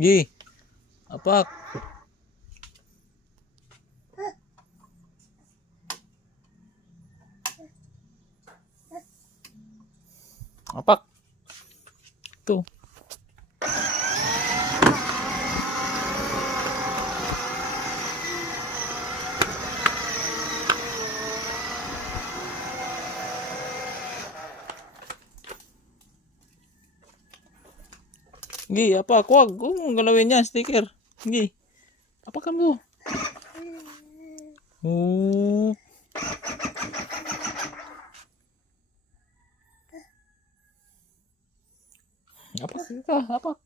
Gi, apak. Apak. Tuh. Gi, apak. Wag mong galawin yan, sticker. Gi, apakan mo. Oh. Apak ka, apak.